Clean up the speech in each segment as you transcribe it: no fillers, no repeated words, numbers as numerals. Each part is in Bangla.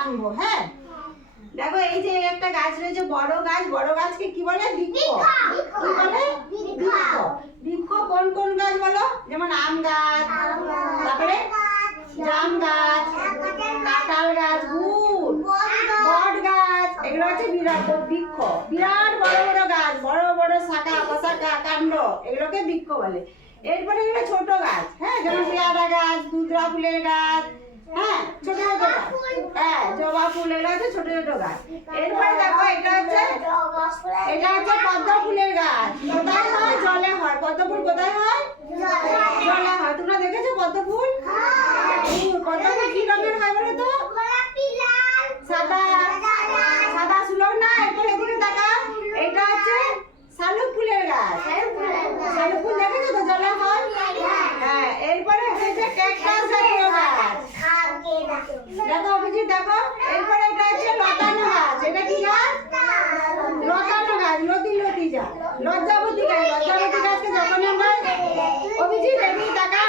টানবো। হ্যাঁ, দেখো এই যে একটা গাছ রয়েছে, বড় গাছ, বড় গাছকে কি বলে? বৃক্ষ। কি বলে? বৃক্ষ। বৃক্ষ কোন কোন গাছ বলো? যেমন আম গাছ, তারপরে জাম গাছ, কাঁঠাল গাছ, গুড়, বট গাছ, এগুলো হচ্ছে বিরাট বৃক্ষ। বিরাট বড় বড় গাছ, বড় বড় শাখা প্রশাখা কাণ্ড, এগুলোকে বৃক্ষ বলে। এরপরে এগুলো ছোট গাছ, হ্যাঁ, যেমন পেয়ারা গাছ, দুধরা ফুলের গাছ, হ্যাঁ, ছোট ছোট গাছ, হ্যাঁ, জবা ফুল, এগুলো হচ্ছে ছোট ছোট গাছ। এরপরে দেখো এটা হচ্ছে পদ্ম ফুলের গাছ। কোথায় হয়? জলে হয়। পদ্ম ফুল কোথায় হয়? জলে হয়। তোমরা দেখেছো পদ্ম ফুল? পদ্ম ফুল কি রঙের হয় বলো তো? সাদা। সাদা সুলভ না। এরপর এদিকে তাকাও, এটা হচ্ছে শালুক ফুলের গাছ। শালুক ফুল দেখেছো তো? জলে হয়। হ্যাঁ, এরপরে হচ্ছে ক্যাকটাস জাতীয় গাছ। দেখো অভিজিৎ, দেখো এরপরে এটা হচ্ছে লতানো গাছ। এটা কি গাছ? লতানো গাছ, লতি লতি গাছ, লজ্জাবতী গাছ। লজ্জাবতী গাছকে যখন আমরা, অভিজিৎ এদিকে তাকাও,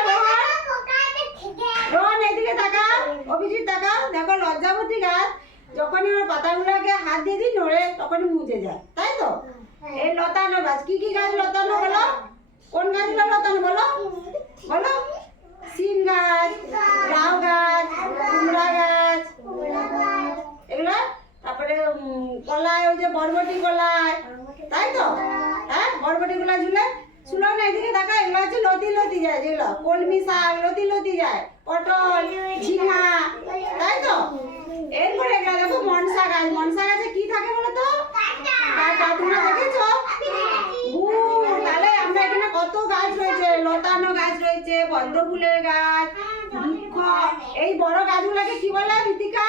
রোহন এদিকে তাকাও, অভিজিৎ তাকাও, দেখো লজ্জাবতী গাছ যখনই আমরা পাতাগুলোকে হাত দিয়ে দিই নড়ে, তখনই মুছে যায়, তাই তো? এই লতানো গাছ। কি কি গাছ লতানো বলো? কোন গাছগুলো লতানো বলো? বলো। সিম গাছ, লাউ গাছ, কুমড়া গাছ, এগুলো। তারপরে কলাই, ওই যে বরবটি কলাই, তাই তো? হ্যাঁ, বরবটি গুলা ঝুলে শুনো না, এদিকে দেখা, এগুলো হচ্ছে লতি লতি যায়, যেগুলো কলমি শাক লতি লতি যায়, পটল, ঝিঙা, তাই তো? এরপরে এগুলো দেখো মনসা গাছ। মনসা গাছে কি থাকে বলো তো? কাঁটা। তোমরা দেখেছো? তাহলে আমরা এখানে কত গাছ রয়েছে, লতানো গাছ রয়েছে, পদ্ম ফুলের গাছ, বৃক্ষ। এই বড় গাছগুলোকে কি বলে ঋতিকা?